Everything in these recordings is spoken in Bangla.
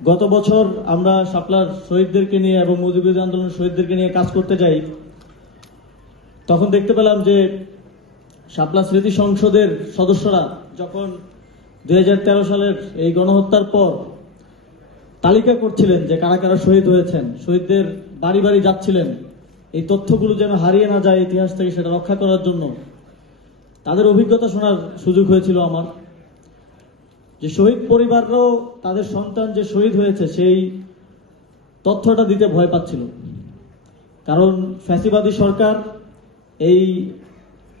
গত বছর আমরা শাপলার শহীদদেরকে নিয়ে এবং মুজিববিরোধী আন্দোলনের শহীদদেরকে নিয়ে কাজ করতে যাই, তখন দেখতে পেলাম যে শাপলা স্মৃতি সংসদের সদস্যরা যখন 2013 সালের এই গণহত্যার পর তালিকা করছিলেন যে কারা কারা শহীদ হয়েছেন, শহীদদের বাড়ি বাড়ি যাচ্ছিলেন এই তথ্যগুলো যেন হারিয়ে না যায় ইতিহাস থেকে, সেটা রক্ষা করার জন্য তাদের অভিজ্ঞতা শোনার সুযোগ হয়েছিল আমার। যে শহীদ পরিবাররাও তাদের সন্তান যে শহীদ হয়েছে সেই তথ্যটা দিতে ভয় পাচ্ছিল, কারণ ফ্যাসিবাদী সরকার এই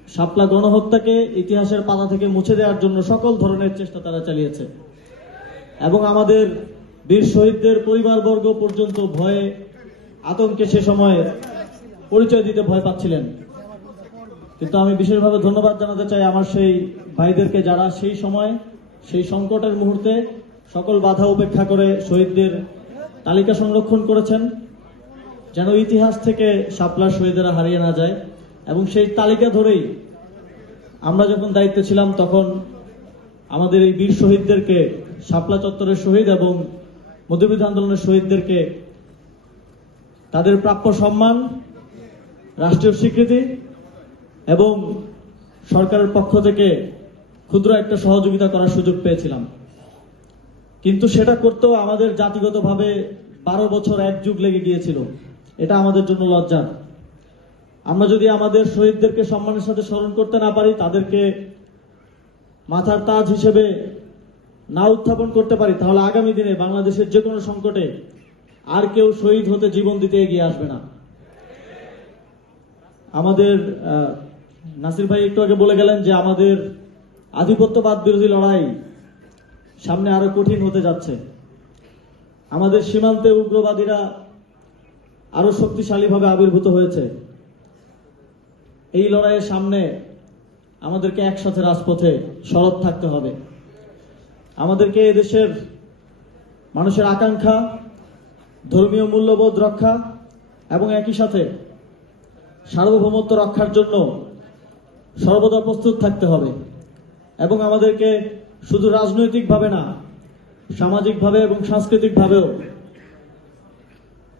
শাপলা গণহত্যাকে ইতিহাসের পাতা থেকে মুছে দেওয়ার জন্য সকল ধরনের চেষ্টা তারা চালিয়েছে এবং আমাদের বীর শহীদদের পরিবারবর্গ পর্যন্ত ভয়ে আতঙ্কে সে সময় পরিচয় দিতে ভয় পাচ্ছিলেন। কিন্তু আমি বিশেষভাবে ধন্যবাদ জানাতে চাই আমার সেই ভাইদেরকে যারা সেই সময় সেই সংকটের মুহূর্তে সকল বাধা উপেক্ষা করে শহীদদের তালিকা সংরক্ষণ করেছেন, যেন ইতিহাস থেকে শাপলার শহীদেরা হারিয়ে না যায়। এবং সেই তালিকা ধরেই আমরা যখন দায়িত্বে ছিলাম তখন আমাদের এই বীর শহীদদেরকে, শাপলা চত্বরের শহীদ এবং মুজিববিরোধী আন্দোলনের শহীদদেরকে তাদের প্রাপ্য সম্মান, রাষ্ট্রীয় স্বীকৃতি এবং সরকারের পক্ষ থেকে ক্ষুদ্র একটা সহযোগিতা করার সুযোগ পেয়েছিলাম। কিন্তু সেটা করতেও আমাদের জাতিগতভাবে 12 বছর এক যুগ লেগে গিয়েছিল। এটা আমাদের জন্য লজ্জার। আমরা যদি আমাদের শহীদদেরকে সম্মানের সাথে স্মরণ করতে না পারি, তাদেরকে মাথার তাজ হিসেবে না উত্থাপন করতে পারি, তাহলে আগামী দিনে বাংলাদেশের যে কোনো সংকটে আর কেউ শহীদ হতে জীবন দিতে এগিয়ে আসবে না। আমাদের নাসির ভাই একটু আগে বলে গেলেন যে আমাদের আধিপত্যবাদ বিরোধী লড়াই সামনে আরো কঠিন হতে যাচ্ছে। আমাদের সীমান্তে উগ্রবাদীরা আরো শক্তিশালীভাবে আবির্ভূত হয়েছে। এই লড়াইয়ের সামনে আমাদেরকে একসাথে রাজপথে সরব থাকতে হবে। আমাদেরকে এদেশের মানুষের আকাঙ্ক্ষা, ধর্মীয় মূল্যবোধ রক্ষা এবং একই সাথে সার্বভৌমত্ব রক্ষার জন্য সর্বদা প্রস্তুত থাকতে হবে এবং আমাদেরকে শুধু রাজনৈতিকভাবে না, সামাজিকভাবে এবং সাংস্কৃতিকভাবেও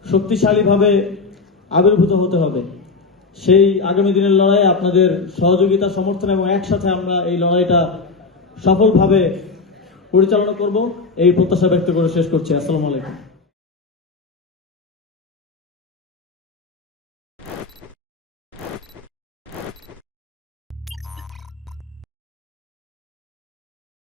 শক্তিশালীভাবে আবির্ভূত হতে হবে। সেই আগামী দিনের লড়াই আপনাদের সহযোগিতা, সমর্থন এবং একসাথে আমরা এই লড়াইটা সফলভাবে পরিচালনা করব, এই প্রত্যাশা ব্যক্ত করে শেষ করছি। আসসালামু আলাইকুম।